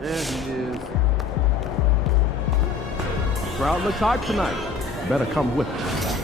There he is. Crowd looks hot tonight. Better come with us.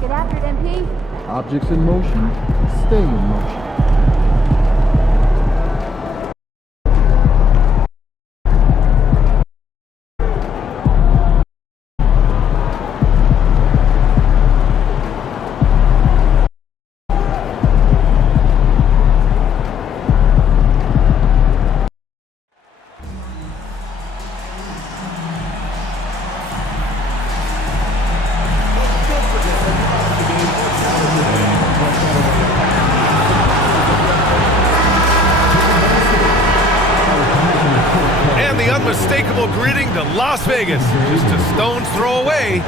Get after it, MP. Objects in motion, stay in motion. Unmistakable greeting to Las Vegas, just a stone's throw away.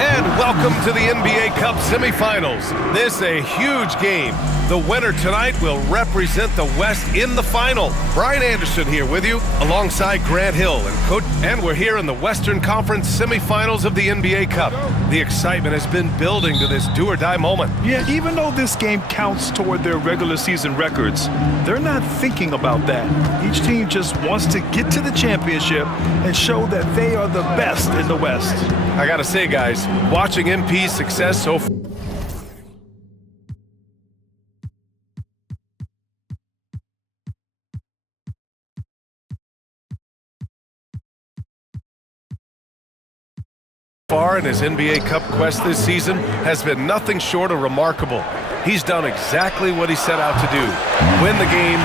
And welcome to the NBA Cup semifinals. This is a huge game. The winner tonight will represent the West in the final. Brian Anderson here with you, alongside Grant Hill and Coach. And we're here in the Western Conference semifinals of the NBA Cup. The excitement has been building to this do-or-die moment. Yeah, even though this game counts toward their regular season records, they're not thinking about that. Each team just wants to get to the championship and show that they are the best in the West. I gotta say, guys, watching MP's success so far. Far in his NBA Cup quest this season has been nothing short of remarkable. He's done exactly what he set out to do. Win the games,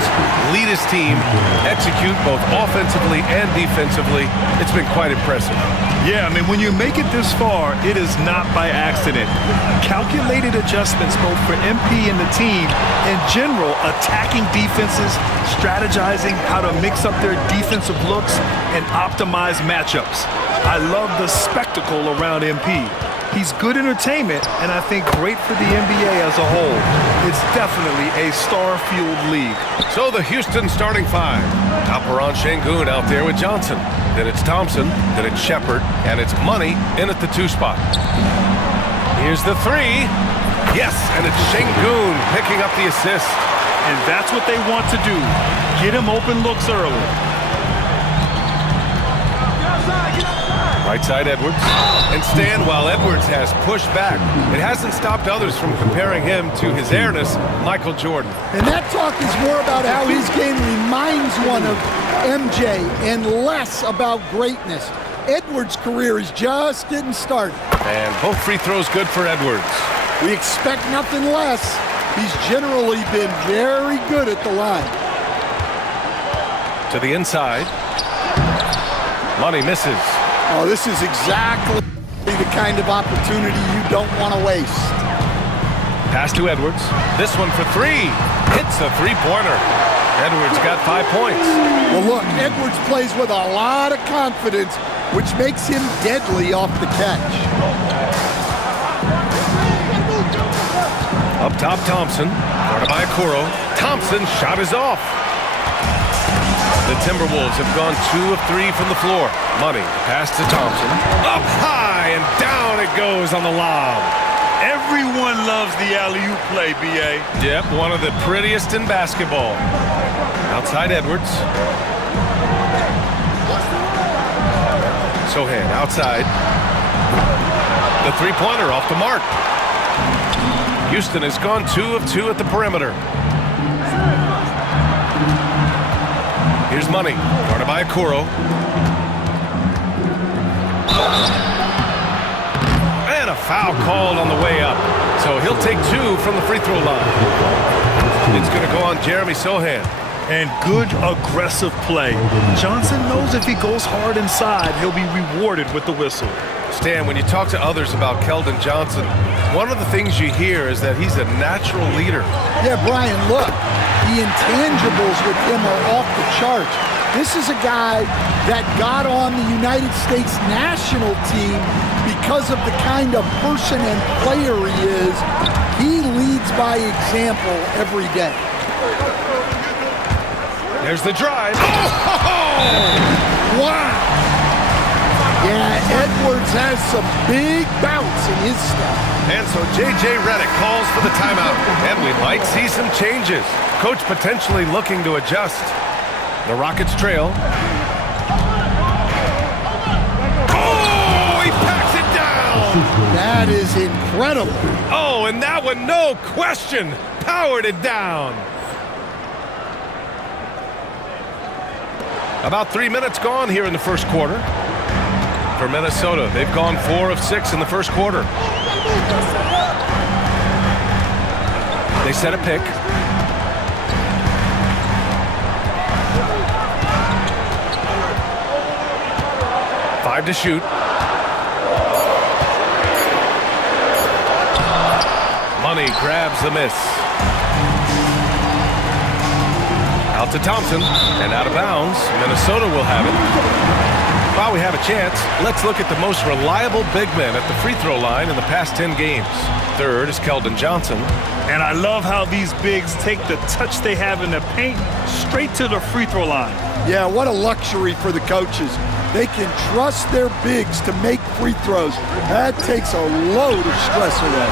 lead his team, execute both offensively and defensively. It's been quite impressive. Yeah, I mean, when you make it this far, it is not by accident. Calculated adjustments both for MP and the team. In general, attacking defenses, strategizing how to mix up their defensive looks, and optimize matchups. I love the spectacle around MP. He's good entertainment, and I think great for the NBA as a whole. It's definitely a star-fueled league. So the Houston starting five. Alperen Sengun out there with Johnson. Then it's Thompson, then it's Shepherd, and it's Money in at the 2 spot. Here's the 3. Yes, and it's Sengun picking up the assist. And that's what they want to do. Get him open looks early. Right side Edwards. And Stan, while Edwards has pushed back, it hasn't stopped others from comparing him to his heiress, Michael Jordan. And that talk is more about how his game reminds one of MJ and less about greatness. Edwards' career is just getting started. And both free throws good for Edwards. We expect nothing less. He's generally been very good at the line. To the inside. Money misses. Oh, this is exactly the kind of opportunity you don't want to waste. Pass to Edwards. This one for 3. Hits a three-pointer. Edwards got 5 points. Well, look, Edwards plays with a lot of confidence, which makes him deadly off the catch. Up top, Thompson. Guarded by Okoro. Thompson's shot is off. The Timberwolves have gone 2 of 3 from the floor. Money, pass to Thompson. Up high, and down it goes on the lob. Everyone loves the alley-oop play, B.A. Yep, one of the prettiest in basketball. Outside Edwards. Sohan outside. The three-pointer off the mark. Houston has gone 2 of 2 at the perimeter. Here's Money, guarded by Okoro. And a foul called on the way up. So he'll take 2 from the free throw line. It's going to go on Jeremy Sohan. And good aggressive play. Johnson knows if he goes hard inside, he'll be rewarded with the whistle. Stan, when you talk to others about Keldon Johnson, one of the things you hear is that he's a natural leader. Yeah, Brian, look, the intangibles with him are off the charts. This is a guy that got on the United States national team because of the kind of person and player he is. He leads by example every day. There's the drive. Oh! Wow! Yeah, Edwards has some big bounce in his step. And so J.J. Redick calls for the timeout. And we might see some changes. Coach potentially looking to adjust. The Rockets trail. Oh, he packs it down! That is incredible. Oh, and that one, no question, powered it down. About 3 minutes gone here in the first quarter. For Minnesota, they've gone 4 of 6 in the first quarter. They set a pick. Five to shoot. Money grabs the miss. Out to Thompson, and out of bounds. Minnesota will have it. While we have a chance, let's look at the most reliable big man at the free throw line in the past 10 games. Third is Keldon Johnson. And I love how these bigs take the touch they have in the paint straight to the free throw line. Yeah, what a luxury for the coaches. They can trust their bigs to make free throws. That takes a load of stress away.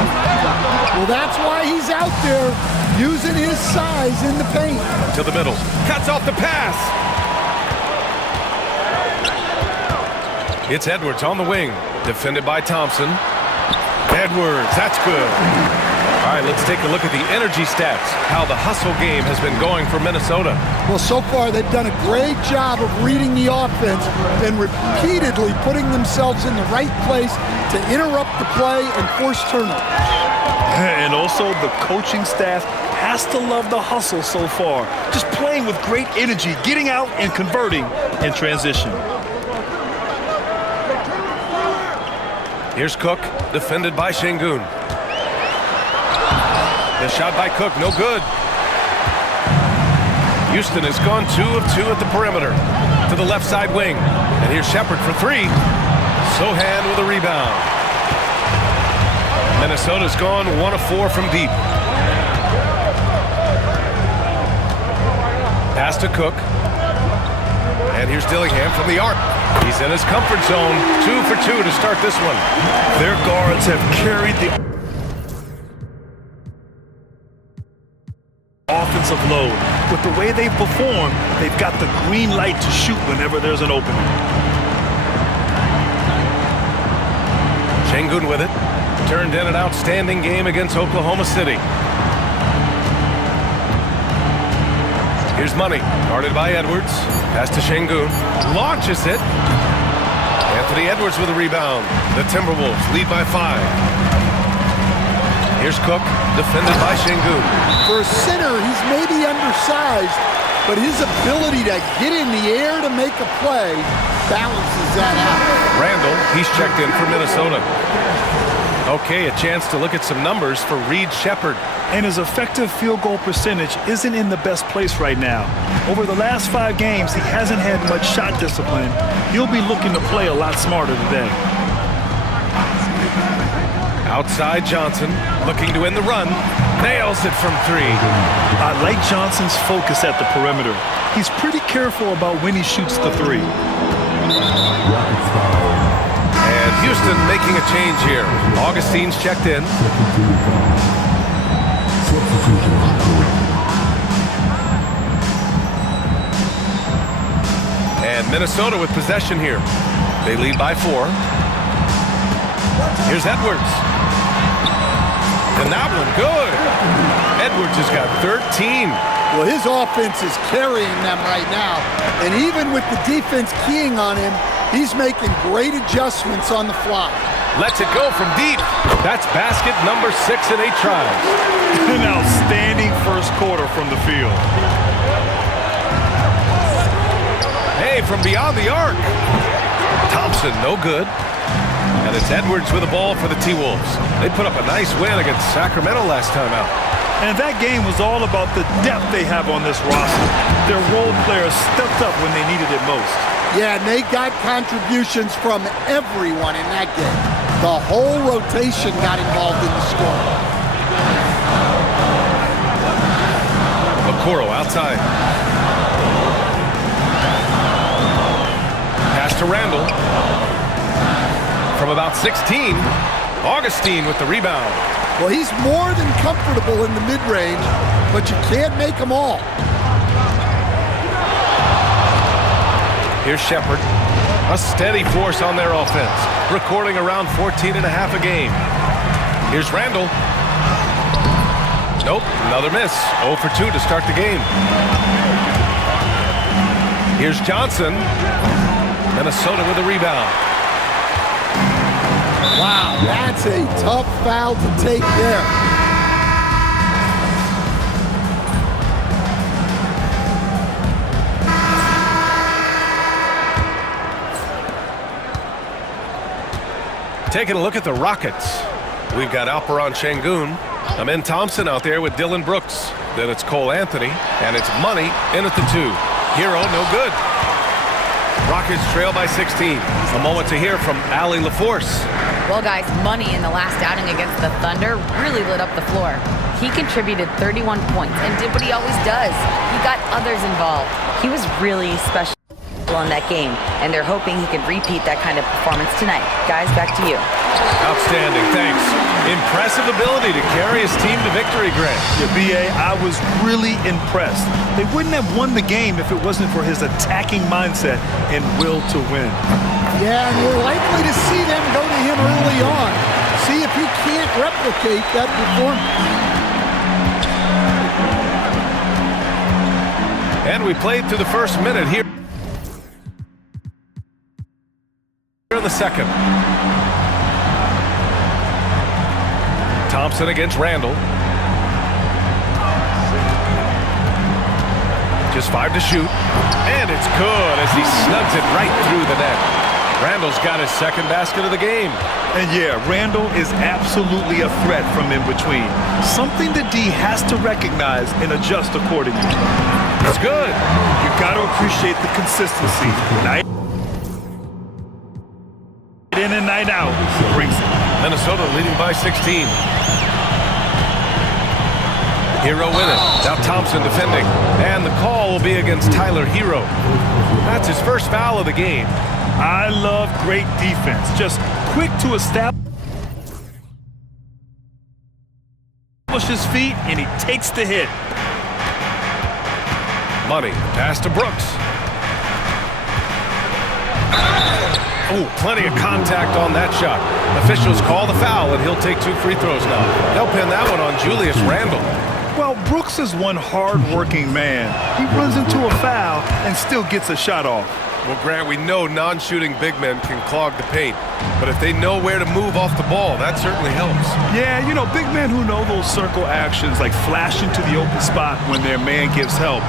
Well, that's why he's out there using his size in the paint. To the middle. Cuts off the pass. It's Edwards on the wing. Defended by Thompson. Edwards, that's good. All right, let's take a look at the energy stats, how the hustle game has been going for Minnesota. Well, so far they've done a great job of reading the offense and repeatedly putting themselves in the right place to interrupt the play and force turnovers. And also the coaching staff has to love the hustle so far. Just playing with great energy, getting out and converting in transition. Here's Cook, defended by Şengün. The shot by Cook, no good. Houston has gone 2 of 2 at the perimeter to the left side wing. And here's Shepard for 3. Sohan with a rebound. Minnesota's gone 1 of 4 from deep. Pass to Cook. And here's Dillingham from the arc. He's in his comfort zone. 2 for 2 to start this one. Their guards have carried the offensive load. With the way they perform, they've got the green light to shoot whenever there's an opening. Şengün with it. Turned in an outstanding game against Oklahoma City. Here's Money, guarded by Edwards. Pass to Şengün. Launches it. Anthony Edwards with a rebound. The Timberwolves lead by 5. Here's Cook, defended by Şengün. For a center, he's maybe undersized, but his ability to get in the air to make a play balances that out. Randall, he's checked in for Minnesota. Okay, a chance to look at some numbers for Reed Shepard. And his effective field goal percentage isn't in the best place right now. Over the last 5 games, he hasn't had much shot discipline. He'll be looking to play a lot smarter today. Outside Johnson, looking to end the run. Nails it from 3. I like Johnson's focus at the perimeter. He's pretty careful about when he shoots the 3. And Houston making a change here. Augustine's checked in. And Minnesota with possession here. They lead by 4. Here's Edwards. And that one, good. Edwards has got 13. Well, his offense is carrying them right now. And even with the defense keying on him, he's making great adjustments on the fly. Lets it go from deep. That's basket number 6 in 8 tries. An outstanding first quarter from the field. Hey, from beyond the arc. Thompson, no good. And it's Edwards with the ball for the T-Wolves. They put up a nice win against Sacramento last time out. And that game was all about the depth they have on this roster. Their role players stepped up when they needed it most. Yeah, and they got contributions from everyone in that game. The whole rotation got involved in the score. Okoro outside. Pass to Randall. From about 16, Augustine with the rebound. Well, he's more than comfortable in the mid-range, but you can't make them all. Here's Shepard, a steady force on their offense, recording around 14.5 a game. Here's Randall. Nope, another miss. 0 for 2 to start the game. Here's Johnson. Minnesota with a rebound. Wow, that's a tough foul to take there. Taking a look at the Rockets. We've got Alperen Şengün. Amen Thompson out there with Dylan Brooks. Then it's Cole Anthony, and it's Money in at the 2. Hero, no good. Rockets trail by 16. A moment to hear from Allie LaForce. Well, guys, Money in the last outing against the Thunder really lit up the floor. He contributed 31 points and did what he always does. He got others involved. He was really special on that game, and they're hoping he can repeat that kind of performance tonight. Guys, back to you. Outstanding, thanks. Impressive ability to carry his team to victory, Greg. Yeah, B.A., I was really impressed. They wouldn't have won the game if it wasn't for his attacking mindset and will to win. Yeah, and we're likely to see them go to him early on. See if he can't replicate that performance. And we played through the first minute here in the second. Thompson against Randall. Just 5 to shoot. And it's good as he snugs it right through the net. Randall's got his second basket of the game. And yeah, Randall is absolutely a threat from in between. Something that D has to recognize and adjust accordingly. It's good. You got to appreciate the consistency. Night in and night out brings it. Minnesota leading by 16. Hero with it. Now Thompson defending. And the call will be against Tyler Hero. That's his first foul of the game. I love great defense. Just quick to establish his feet, and he takes the hit. Money. Pass to Brooks. Oh, plenty of contact on that shot. Officials call the foul, and he'll take 2 free throws now. They'll pin that one on Julius Randle. Well, Brooks is one hard-working man. He runs into a foul and still gets a shot off. Well, Grant, we know non-shooting big men can clog the paint, but if they know where to move off the ball, that certainly helps. Yeah, you know, big men who know those circle actions, like flashing to the open spot when their man gives help,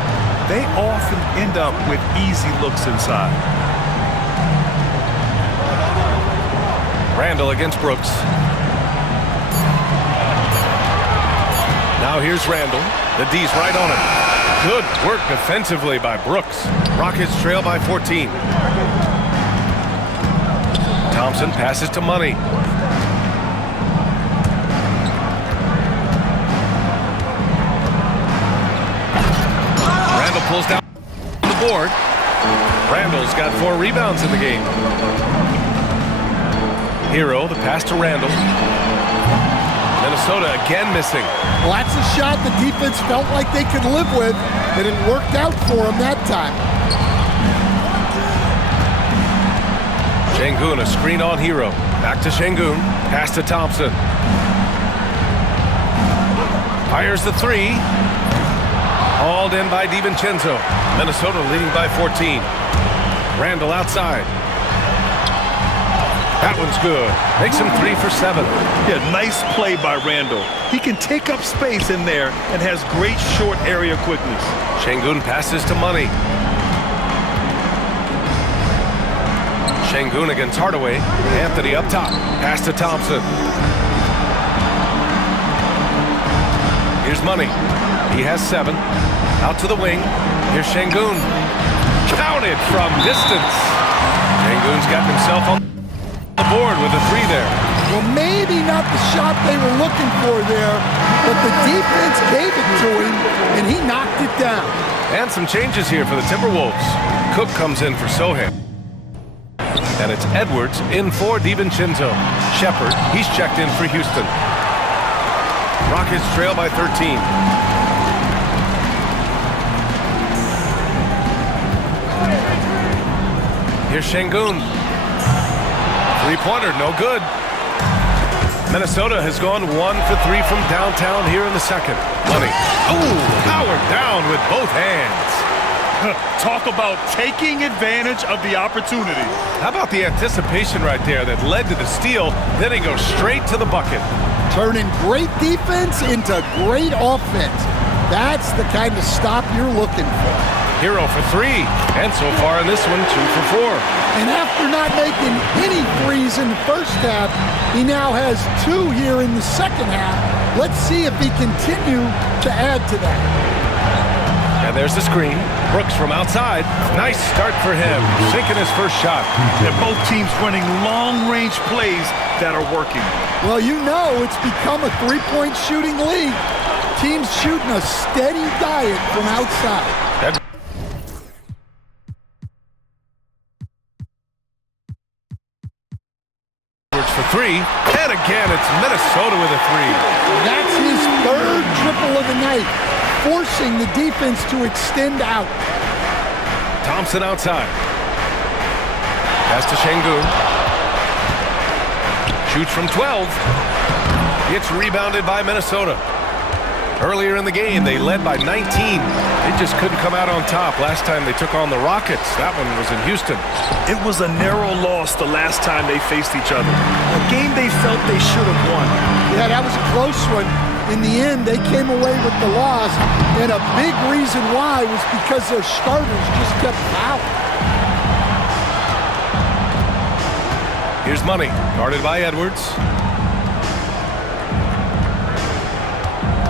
they often end up with easy looks inside. Randall against Brooks. Now here's Randall. The D's right on it. Good work defensively by Brooks. Rockets trail by 14. Thompson passes to Money. Randall pulls down the board. Randall's got 4 rebounds in the game. Hero, the pass to Randall. Minnesota again missing. Well, that's a shot the defense felt like they could live with, and it worked out for them that time. Şengün, a screen on Hero. Back to Şengün. Pass to Thompson. Fires the 3. Hauled in by DiVincenzo. Minnesota leading by 14. Randall outside. That one's good. Makes him 3 for 7. Yeah, nice play by Randall. He can take up space in there and has great short area quickness. Şengün passes to Money. Şengün against Hardaway. Anthony up top. Pass to Thompson. Here's Money. He has 7. Out to the wing. Here's Şengün. Counted from distance. Şengün's got himself on the board with a 3 there. Well, maybe not the shot they were looking for there, but the defense gave it to him, and he knocked it down. And some changes here for the Timberwolves. Cook comes in for Sohan. And it's Edwards in for DiVincenzo. Shepherd, he's checked in for Houston. Rockets trail by 13. Here's Şengün. 3-pointer, no good. Minnesota has gone 1 for 3 from downtown here in the second. Money. Oh, powered down with both hands. Talk about taking advantage of the opportunity. How about the anticipation right there that led to the steal? Then he goes straight to the bucket. Turning great defense into great offense. That's the kind of stop you're looking for. Hero for 3, and so far in this one, 2 for 4. And after not making any threes in the first half, he now has 2 here in the second half. Let's see if he continue to add to that. And there's the screen. Brooks from outside. Nice start for him. Sinking his first shot. And both teams running long-range plays that are working. Well, you know it's become a 3-point shooting league. Teams shooting a steady diet from outside. For 3, and again it's Minnesota with a 3. That's his 3rd triple of the night, forcing the defense to extend out. Thompson outside. Pass to Şengün. Shoots from 12. It's rebounded by Minnesota. Earlier in the game, they led by 19. They just couldn't come out on top last time they took on the Rockets. That one was in Houston. It was a narrow loss the last time they faced each other. A game they felt they should have won. Yeah, that was a close one. In the end, they came away with the loss, and a big reason why was because their starters just kept out. Here's Money, guarded by Edwards.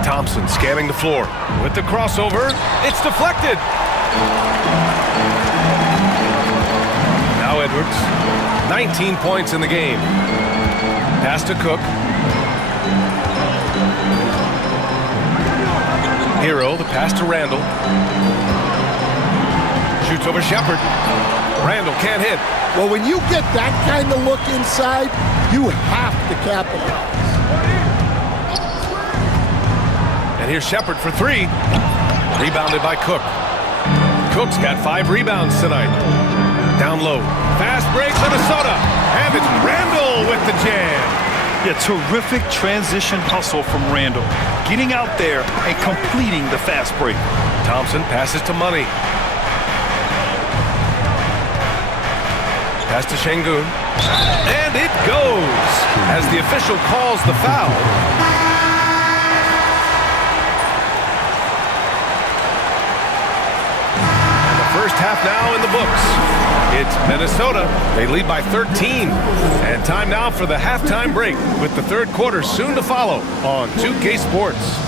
Thompson scanning the floor. With the crossover, it's deflected. Now Edwards, 19 points in the game. Pass to Cook. Hero, the pass to Randall. Shoots over Shepherd. Randall can't hit. Well, when you get that kind of look inside, you have to capitalize. And here's Shepherd for three. Rebounded by Cook. Cook's got 5 rebounds tonight. Down low. Fast break, Minnesota. And it's Randall with the jam. Yeah, terrific transition hustle from Randall. Getting out there and completing the fast break. Thompson passes to Money. Pass to Şengün. And it goes as the official calls the foul. And the first half now in the books. It's Minnesota. They lead by 13. And time now for the halftime break with the third quarter soon to follow on 2K Sports.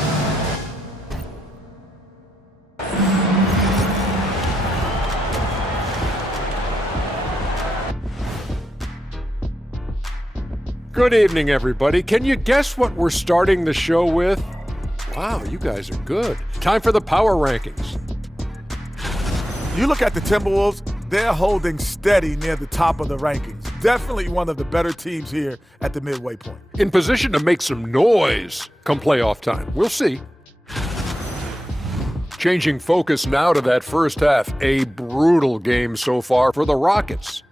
Good evening, everybody. Can you guess what we're starting the show with? Wow, you guys are good. Time for the power rankings. You look at the Timberwolves, they're holding steady near the top of the rankings. Definitely one of the better teams here at the midway point. In position to make some noise come playoff time. We'll see. Changing focus now to that first half. A brutal game so far for the Rockets.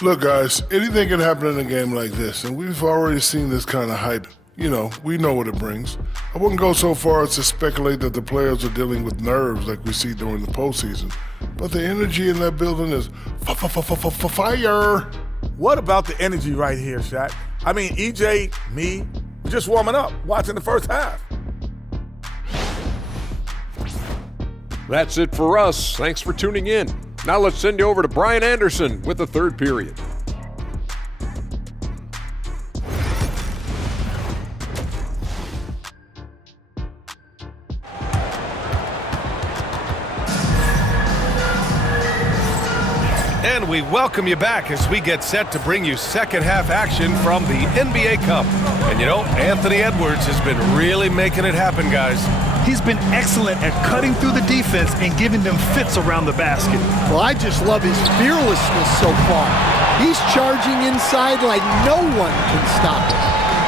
Look, guys, anything can happen in a game like this, and we've already seen this kind of hype. You know, we know what it brings. I wouldn't go so far as to speculate that the players are dealing with nerves like we see during the postseason, but the energy in that building is fire. What about the energy right here, Shaq? I mean, EJ, me, just warming up, watching the first half. That's it for us. Thanks for tuning in. Now let's send you over to Brian Anderson with the third period. And we welcome you back as we get set to bring you second half action from the NBA Cup. And you know, Anthony Edwards has been really making it happen, guys. He's been excellent at cutting through the defense and giving them fits around the basket. Well, I just love his fearlessness so far. He's charging inside like no one can stop him.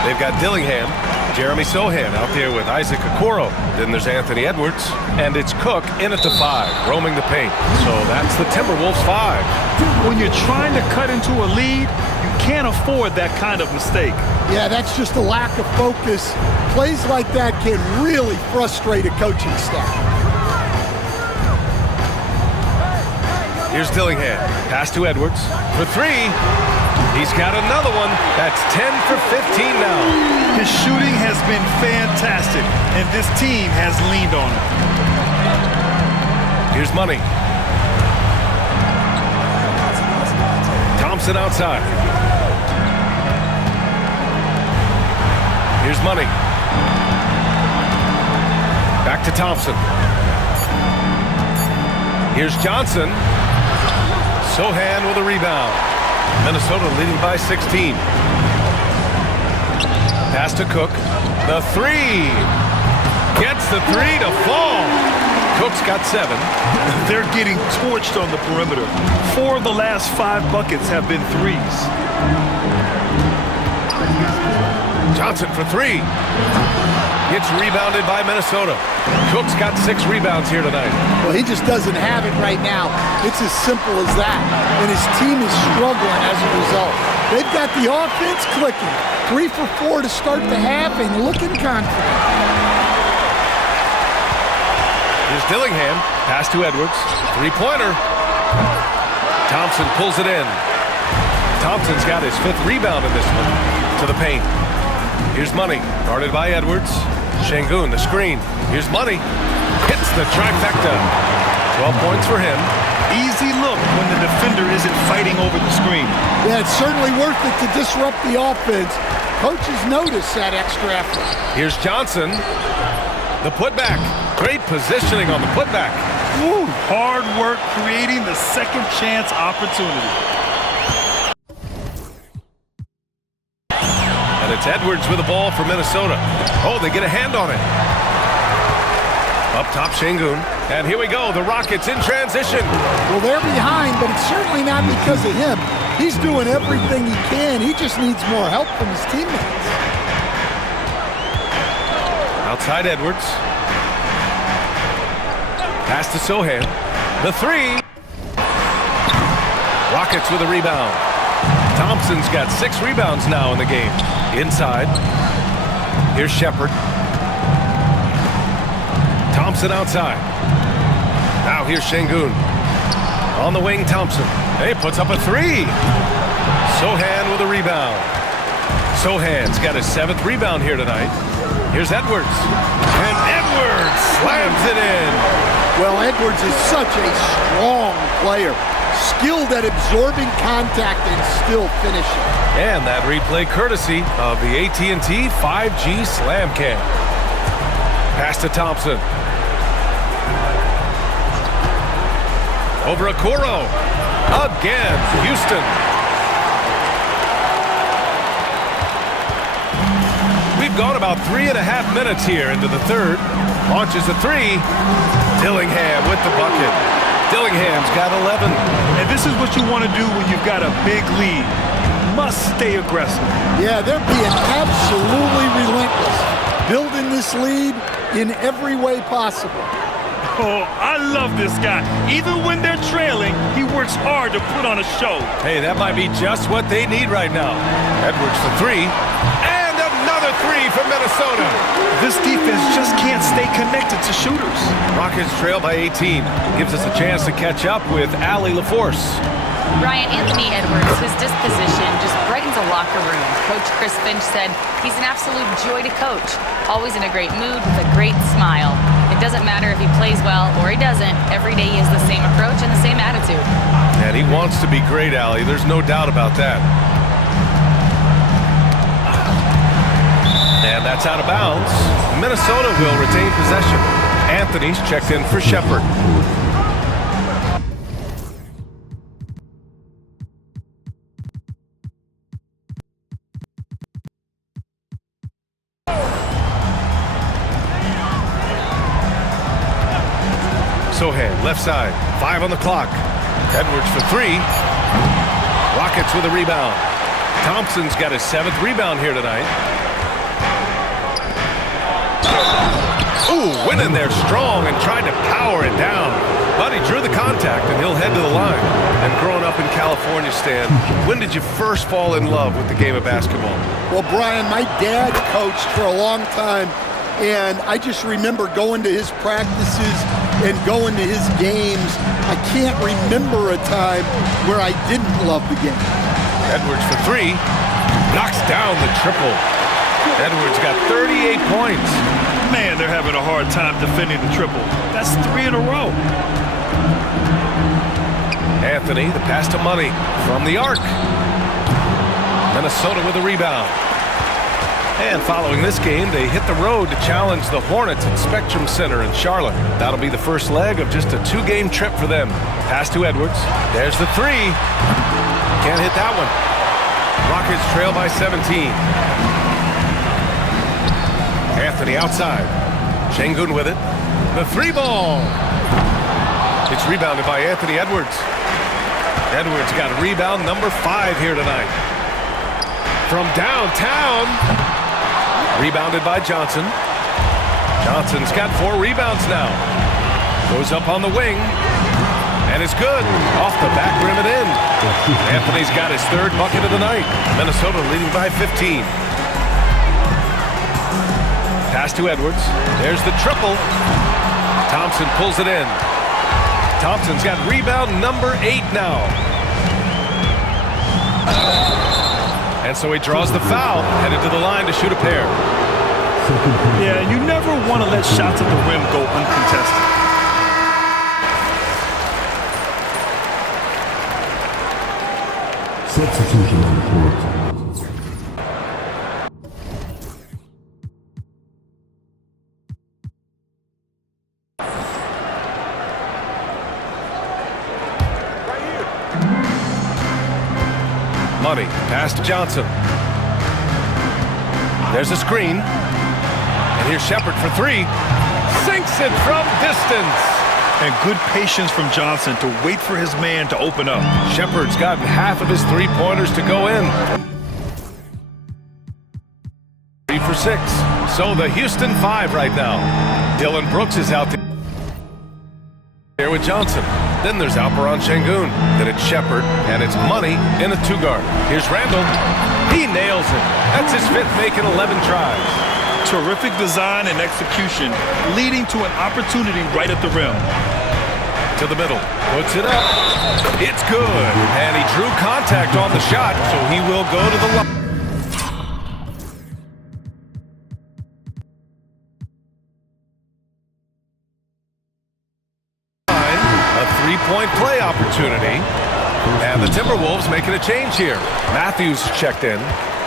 They've got Dillingham, Jeremy Sohan out there with Isaac Okoro. Then there's Anthony Edwards, and it's Cook in at the 5, roaming the paint. So that's the Timberwolves 5. When you're trying to cut into a lead, you can't afford that kind of mistake. Yeah, that's just a lack of focus. Plays like that can really frustrate a coaching staff. Here's Dillingham. Pass to Edwards for 3. He's got another one. That's 10 for 15 now. His shooting has been fantastic, and this team has leaned on him. Here's Money. Thompson outside. Here's Money. Back to Thompson. Here's Johnson. Sohan with a rebound. Minnesota leading by 16. Pass to Cook. The 3. Gets the 3 to fall. Cook's got 7. They're getting torched on the perimeter. 4 of the last 5 buckets have been 3s. Johnson for 3. Gets rebounded by Minnesota. Cook's got 6 rebounds here tonight. Well, he just doesn't have it right now. It's as simple as that. And his team is struggling as a result. They've got the offense clicking. 3 for 4 to start the half and looking confident. Here's Dillingham. Pass to Edwards. 3-pointer. Thompson pulls it in. Thompson's got his 5th rebound in this one. To the paint. Here's Money. Guarded by Edwards. Şengün, the screen. Here's Money. Hits the trifecta. 12 points for him. Easy look when the defender isn't fighting over the screen. Yeah, it's certainly worth it to disrupt the offense. Coaches notice that extra effort. Here's Johnson. The putback. Great positioning on the putback. Woo, hard work creating the second chance opportunity. And it's Edwards with the ball for Minnesota. Oh, they get a hand on it. Up top, Şengün. And here we go, the Rockets in transition. Well, they're behind, but it's certainly not because of him. He's doing everything he can. He just needs more help from his teammates. Outside Edwards. Pass to Sochan. The 3. Rockets with a rebound. Thompson's got 6 rebounds now in the game. Inside. Here's Shepherd. Thompson outside. Now here's Şengün. On the wing, Thompson. He puts up a 3. Sochan with a rebound. Sochan's got his 7th rebound here tonight. Here's Edwards. And Edwards slams it in. Well, Edwards is such a strong player. Skilled at absorbing contact and still finishing. And that replay courtesy of the AT&T 5G Slam Cam. Pass to Thompson. Over Okoro. Again, Houston. We've gone about 3.5 minutes here into the third. Launches a 3. Dillingham with the bucket. Dillingham's got 11. And this is what you want to do when you've got a big lead. Must stay aggressive. Yeah, they're being absolutely relentless. Building this lead in every way possible. Oh, I love this guy. Even when they're trailing, he works hard to put on a show. Hey, that might be just what they need right now. Edwards the 3. And another 3 from Minnesota. This defense just can't stay connected to shooters. Rockets trail by 18. Gives us a chance to catch up with Allie LaForce. Brian, Anthony Edwards, his disposition just brightens a locker room. Coach Chris Finch said he's an absolute joy to coach. Always in a great mood with a great smile. It doesn't matter if he plays well or he doesn't. Every day he has the same approach and the same attitude. And he wants to be great, Allie. There's no doubt about that. And that's out of bounds. Minnesota will retain possession. Anthony's checked in for Shepherd. Sochan, left side. 5 on the clock. Edwards for 3. Rockets with a rebound. Thompson's got his 7th rebound here tonight. Ooh, went in there strong and tried to power it down. But he drew the contact, and he'll head to the line. And growing up in California, Stan, when did you first fall in love with the game of basketball? Well, Brian, my dad coached for a long time, and I just remember going to his practices and going to his games. I can't remember a time where I didn't love the game. Edwards for 3. Knocks down the triple. Edwards got 38 points. Man, they're having a hard time defending the triple. That's 3 in a row. Anthony, the pass to Money from the arc. Minnesota with a rebound. And following this game, they hit the road to challenge the Hornets at Spectrum Center in Charlotte. That'll be the first leg of just a 2-game trip for them. Pass to Edwards. There's the 3. Can't hit that one. Rockets trail by 17. Anthony outside. Şengün with it. The 3 ball. It's rebounded by Anthony Edwards. Edwards got rebound number 5 here tonight. From downtown. Rebounded by Johnson. Johnson's got 4 rebounds now. Goes up on the wing. And it's good. Off the back rim and in. Anthony's got his 3rd bucket of the night. Minnesota leading by 15. Pass to Edwards. There's the triple. Thompson pulls it in. Thompson's got rebound number 8 now. And so he draws the foul, headed to the line to shoot a pair. Yeah, you never want to let shots at the rim go uncontested. Substitution on the court. Money, pass to Johnson. There's a screen. And here's Shepard for 3. Sinks it from distance. And good patience from Johnson to wait for his man to open up. Shepard's gotten half of his 3-pointers to go in. 3 for 6. So the Houston 5 right now. Dylan Brooks is out there with Johnson. Then there's Alperen Sengun. Then it's Shepard, and it's Money in a 2-guard. Here's Randall. He nails it. That's his 5th make in 11 tries. Terrific design and execution, leading to an opportunity right at the rim. To the middle. Puts it up. It's good. And he drew contact on the shot, so he will go to the line. A 3-point play opportunity. And the Timberwolves making a change here. Matthews checked in.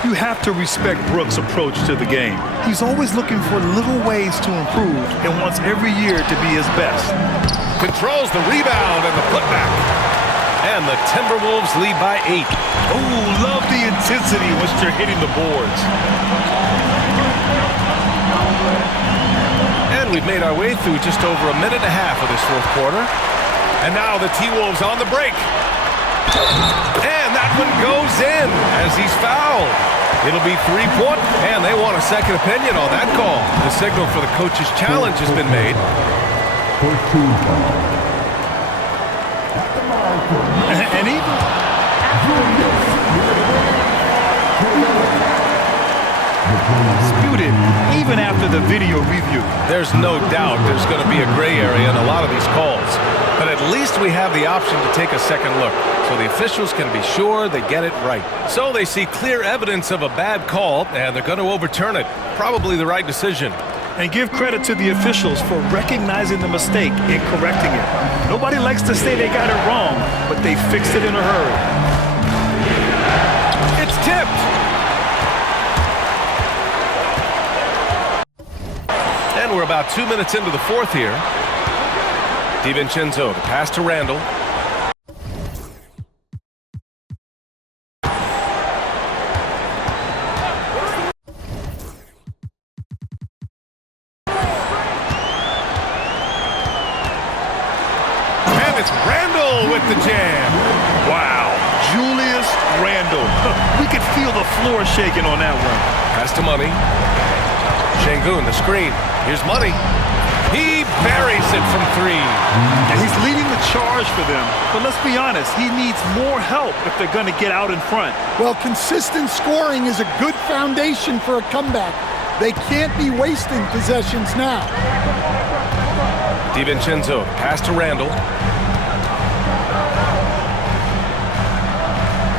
You have to respect Brooks' approach to the game. He's always looking for little ways to improve and wants every year to be his best. Controls the rebound and the putback. And the Timberwolves lead by 8. Oh, love the intensity once you're hitting the boards. And we've made our way through just over a minute and a half of this 4th quarter. And now the T-Wolves on the break. And that one goes in as he's fouled. It'll be 3-point, and they want a second opinion on that call. The signal for the coach's challenge has been made. And even disputed even after the video review. There's no doubt there's going to be a gray area in a lot of these calls. But at least we have the option to take a second look, so the officials can be sure they get it right. So they see clear evidence of a bad call, and they're going to overturn it. Probably the right decision. And give credit to the officials for recognizing the mistake and correcting it. Nobody likes to say they got it wrong, but they fixed it in a hurry. It's tipped. And we're about 2 minutes into the 4th here. DiVincenzo, the pass to Randall. And it's Randall with the jam. Wow, Julius Randle. We could feel the floor shaking on that one. Pass to Money. Sengun, the screen. Here's Money. He buries it from 3. And he's leading the charge for them. But let's be honest, he needs more help if they're going to get out in front. Well, consistent scoring is a good foundation for a comeback. They can't be wasting possessions now. DiVincenzo, pass to Randall.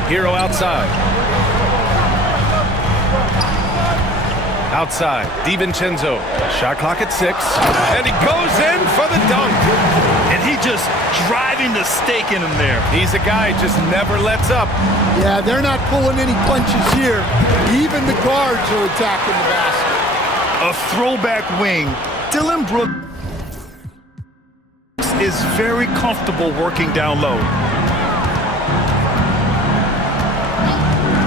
Hero outside. Outside, DiVincenzo. Shot clock at 6. And he goes in for the dunk. And he just driving the stake in him there. He's a guy who just never lets up. Yeah, they're not pulling any punches here. Even the guards are attacking the basket. A throwback wing. Dylan Brooks is very comfortable working down low.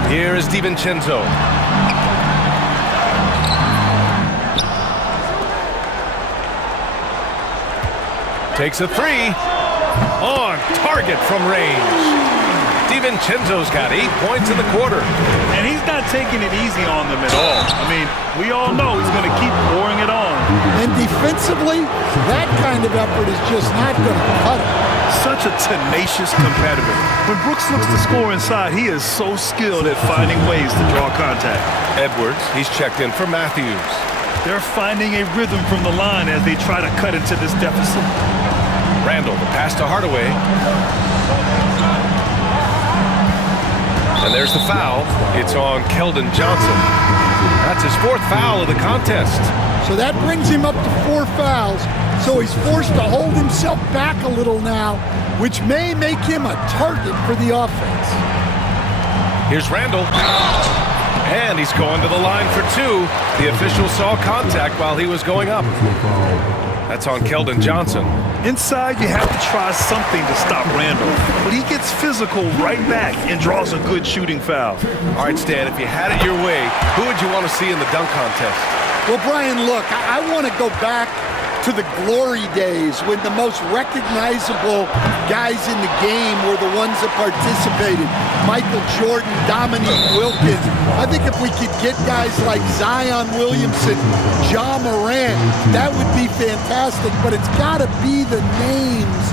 Here is DiVincenzo. Takes a 3. On target from range. DiVincenzo's got 8 points in the quarter. And he's not taking it easy on them at all. I mean, we all know he's going to keep pouring it on. And defensively, that kind of effort is just not going to cut it. Such a tenacious competitor. When Brooks looks to score inside, he is so skilled at finding ways to draw contact. Edwards, he's checked in for Matthews. They're finding a rhythm from the line as they try to cut into this deficit. Randall, the pass to Hardaway. And there's the foul. It's on Keldon Johnson. That's his 4th foul of the contest. So that brings him up to 4 fouls. So he's forced to hold himself back a little now, which may make him a target for the offense. Here's Randall. And he's going to the line for 2. The official saw contact while he was going up. That's on Keldon Johnson. Inside, you have to try something to stop Randall. But he gets physical right back and draws a good shooting foul. All right, Stan, if you had it your way, who would you want to see in the dunk contest? Well, Brian, look, I want to go back to the glory days when the most recognizable guys in the game were the ones that participated. Michael Jordan, Dominique Wilkins. I think if we could get guys like Zion Williamson, Ja Morant, that would be fantastic. But it's got to be the names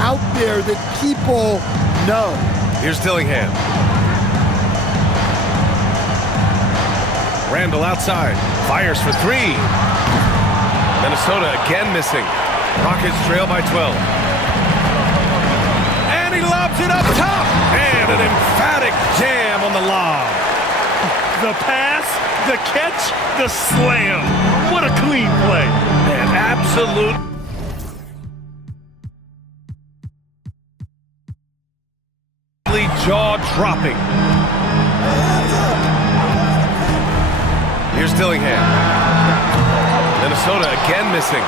out there that people know. Here's Dillingham. Randall outside. Fires for 3. Minnesota again missing. Rockets trail by 12. And he lobs it up top. And an emphatic jam on the lob. The pass, the catch, the slam. What a clean play. An absolute jaw-dropping. Here's Dillingham. Minnesota again missing.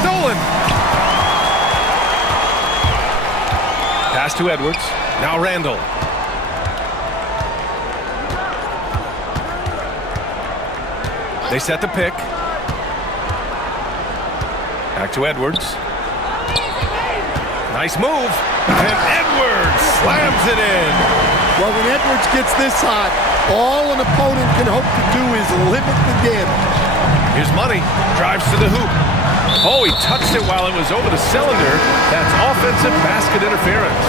Stolen. Pass to Edwards. Now Randall. They set the pick. Back to Edwards. Nice move. And Edwards slams it in. Well, when Edwards gets this hot, all an opponent can hope to do is limit the damage. Here's Money. Drives to the hoop. Oh, he touched it while it was over the cylinder. That's offensive basket interference.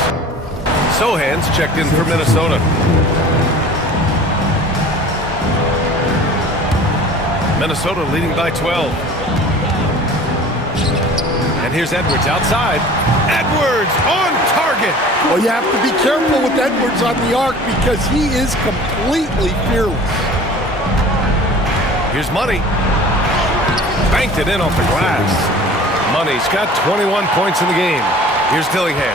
Sohan's checked in for Minnesota. Minnesota leading by 12. And here's Edwards outside. Edwards on target. Well, you have to be careful with Edwards on the arc because he is completely fearless. Here's Money. Banked it in off the glass. Money's got 21 points in the game. Here's Dillingham.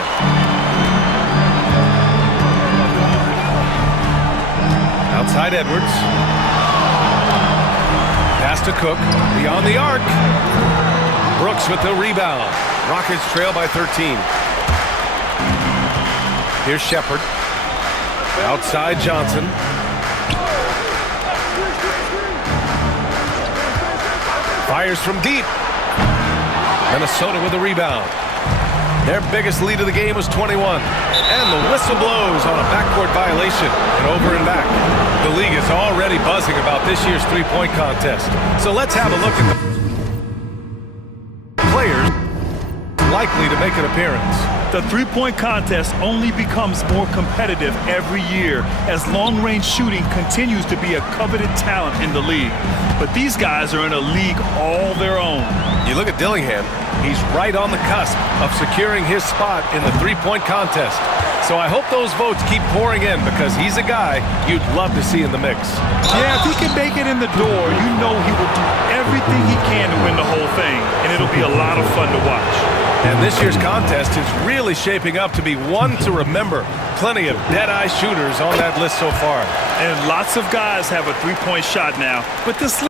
Outside Edwards. Pass to Cook. Beyond the arc. Brooks with the rebound. Rockets trail by 13. Here's Shepard. Outside Johnson. Fires from deep. Minnesota with the rebound. Their biggest lead of the game was 21. And the whistle blows on a backcourt violation and over and back. The league is already buzzing about this year's three-point contest. So let's have a look at the players likely to make an appearance. The three-point contest only becomes more competitive every year as long-range shooting continues to be a coveted talent in the league. But these guys are in a league all their own. You look at Dillingham, he's right on the cusp of securing his spot in the three-point contest. So I hope those votes keep pouring in because he's a guy you'd love to see in the mix. Yeah, if he can make it in the door, you know he will do everything he can to win the whole thing, and it'll be a lot of fun to watch. And this year's contest is really shaping up to be one to remember. Plenty of dead-eye shooters on that list so far. And lots of guys have a three-point shot now, but this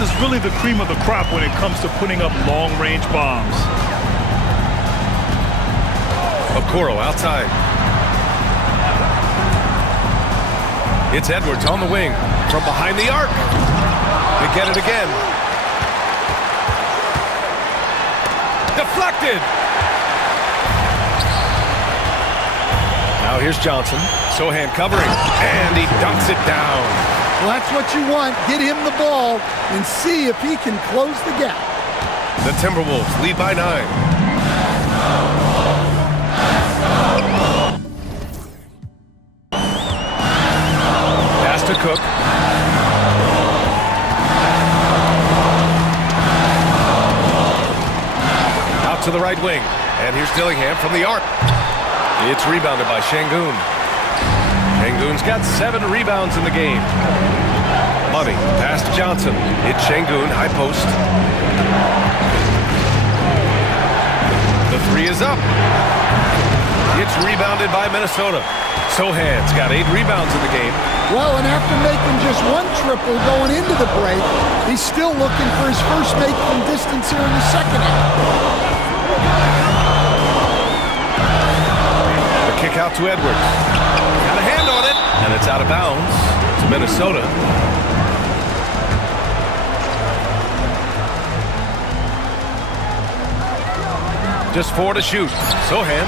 is really the cream of the crop when it comes to putting up long-range bombs. Okoro outside. It's Edwards on the wing from behind the arc. They get it again. Deflected. Now here's Johnson. Sochan covering, and he dunks it down. Well, that's what you want. Get him the ball and see if he can close the gap. The Timberwolves lead by 9. Pass to Cook. Out to the right wing. And here's Dillingham from the arc. It's rebounded by Şengün. Şengün's got 7 rebounds in the game. Money, pass to Johnson. It's Şengün, high post. The 3 is up. It's rebounded by Minnesota. Sochan's got 8 rebounds in the game. Well, and after making just 1 triple going into the break, he's still looking for his first make from distance here in the second half. The kick out to Edwards. Got a hand on it, and it's out of bounds to Minnesota. Just 4 to shoot. Sochan.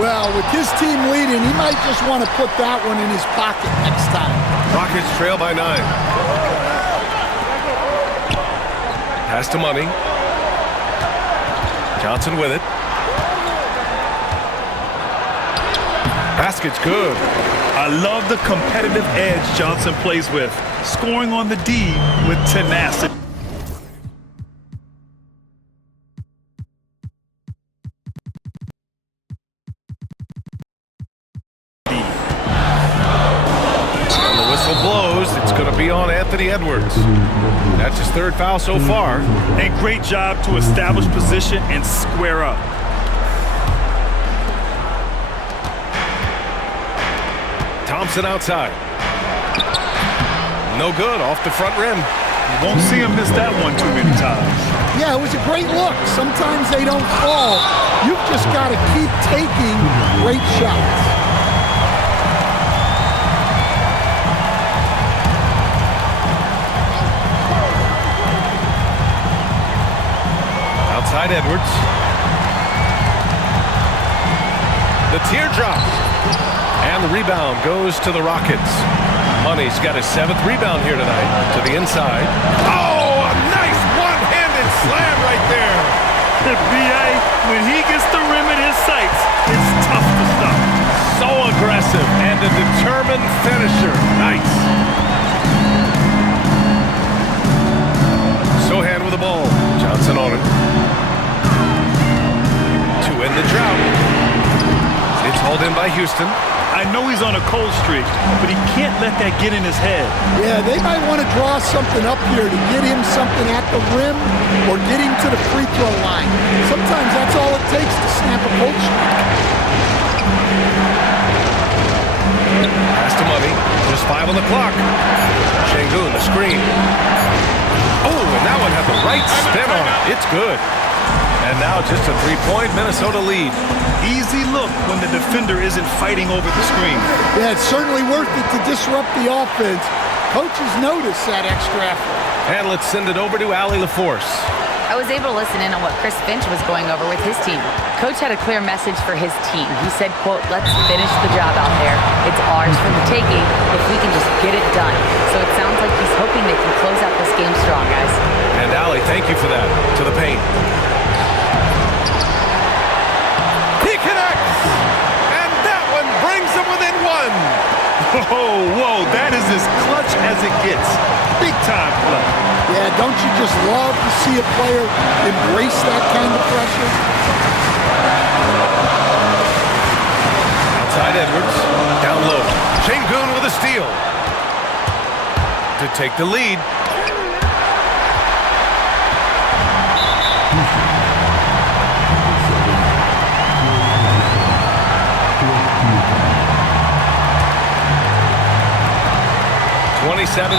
Well, with his team leading, he might just want to put that one in his pocket next time. Rockets trail by 9. Pass to Money. Johnson with it. Basket's good. I love the competitive edge Johnson plays with, scoring on the D with tenacity. And the whistle blows. It's going to be on Anthony Edwards. That's his 3rd foul so far. And great job to establish position and square up. Thompson outside. No good, off the front rim. You won't see him miss that one too many times. Yeah, it was a great look. Sometimes they don't fall. You've just got to keep taking great shots. Outside Edwards. The teardrop. And the rebound goes to the Rockets. Money's got his 7th rebound here tonight. To the inside. Oh, a nice one-handed slam right there. The B.A., when he gets the rim in his sights, it's tough to stop. So aggressive and a determined finisher. Nice. Sochan with the ball. Johnson on it. To end the drought. It's hauled in by Houston. I know he's on a cold streak, but he can't let that get in his head. Yeah, they might want to draw something up here to get him something at the rim or get him to the free throw line. Sometimes that's all it takes to snap a cold streak. Pass to Money. Just 5 on the clock. Şengün, the screen. Oh, and that one had the right spin on it. It's good. And now just a 3-point Minnesota lead. Easy look when the defender isn't fighting over the screen. Yeah, it's certainly worth it to disrupt the offense. Coaches notice that extra effort. And let's send it over to Allie LaForce. I was able to listen in on what Chris Finch was going over with his team. Coach had a clear message for his team. He said, quote, "Let's finish the job out there. It's ours for the taking if we can just get it done." So it sounds like he's hoping they can close out this game strong, guys. And Allie, thank you for that. To the paint. He connects! And that one brings them within 1. Whoa, that is as clutch as it gets. Big time play. Yeah, don't you just love to see a player embrace that kind of pressure? Outside Edwards. Down low. Şengün with a steal. To take the lead.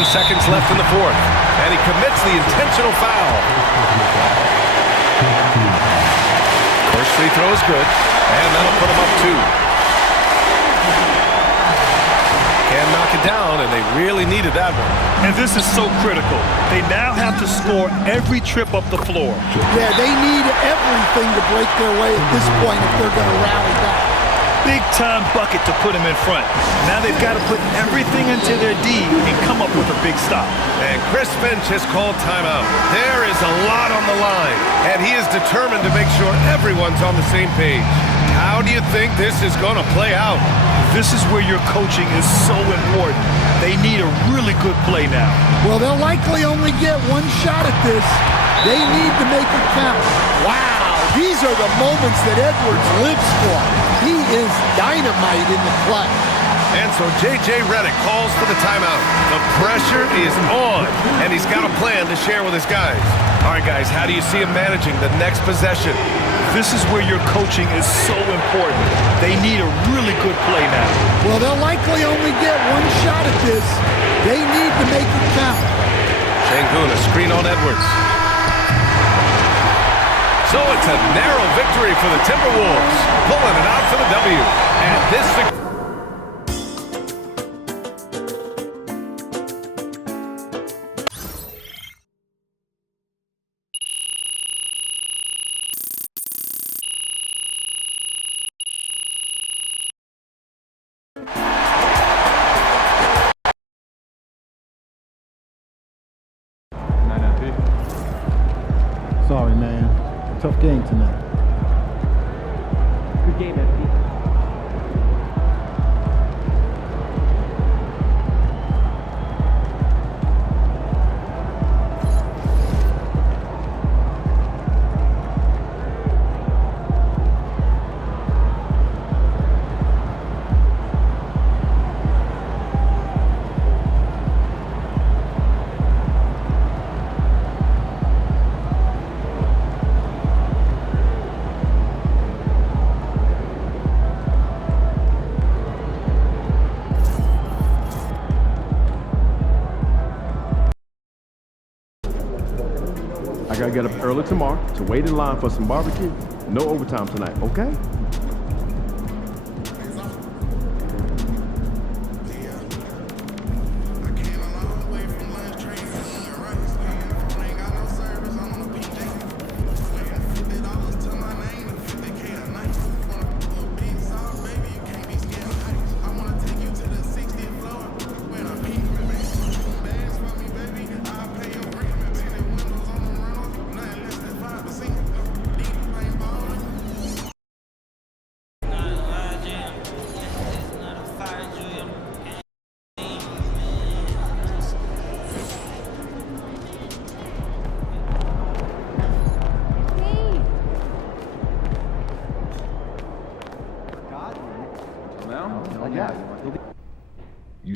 Seconds left in the 4th, and he commits the intentional foul. First free throw is good, and that'll put him up 2. Can't knock it down, and they really needed that one. And this is so critical. They now have to score every trip up the floor. Yeah, they need everything to break their way at this point if they're going to rally back. Big-time bucket to put them in front. Now they've got to put everything into their D and come up with a big stop. And Chris Finch has called timeout. There is a lot on the line, and he is determined to make sure everyone's on the same page. How do you think this is going to play out? This is where your coaching is so important. They need a really good play now. Well, they'll likely only get one shot at this. They need to make it count. Wow, these are the moments that Edwards lives for. He is dynamite in the clutch. And so J.J. Redick calls for the timeout. The pressure is on, and he's got a plan to share with his guys. All right, guys, how do you see him managing the next possession? This is where your coaching is so important. They need a really good play now. Well, they'll likely only get one shot at this. They need to make it count. Sengun, a screen on Edwards. So it's a narrow victory for the Timberwolves, pulling it out for the W. And this victory. Sorry, man. Tough game tonight. Good game, FP. I gotta get up early tomorrow to wait in line for some barbecue. No overtime tonight, okay?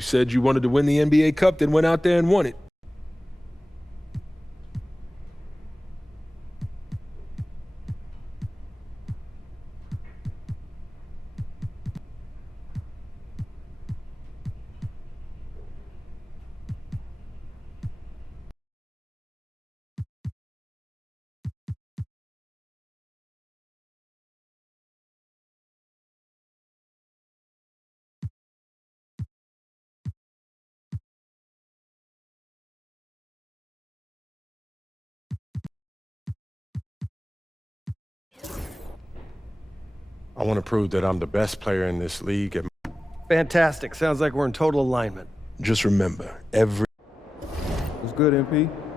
You said you wanted to win the NBA Cup, then went out there and won it. I want to prove that I'm the best player in this league. And Fantastic. Sounds like we're in total alignment. just remember, every What's good, MP?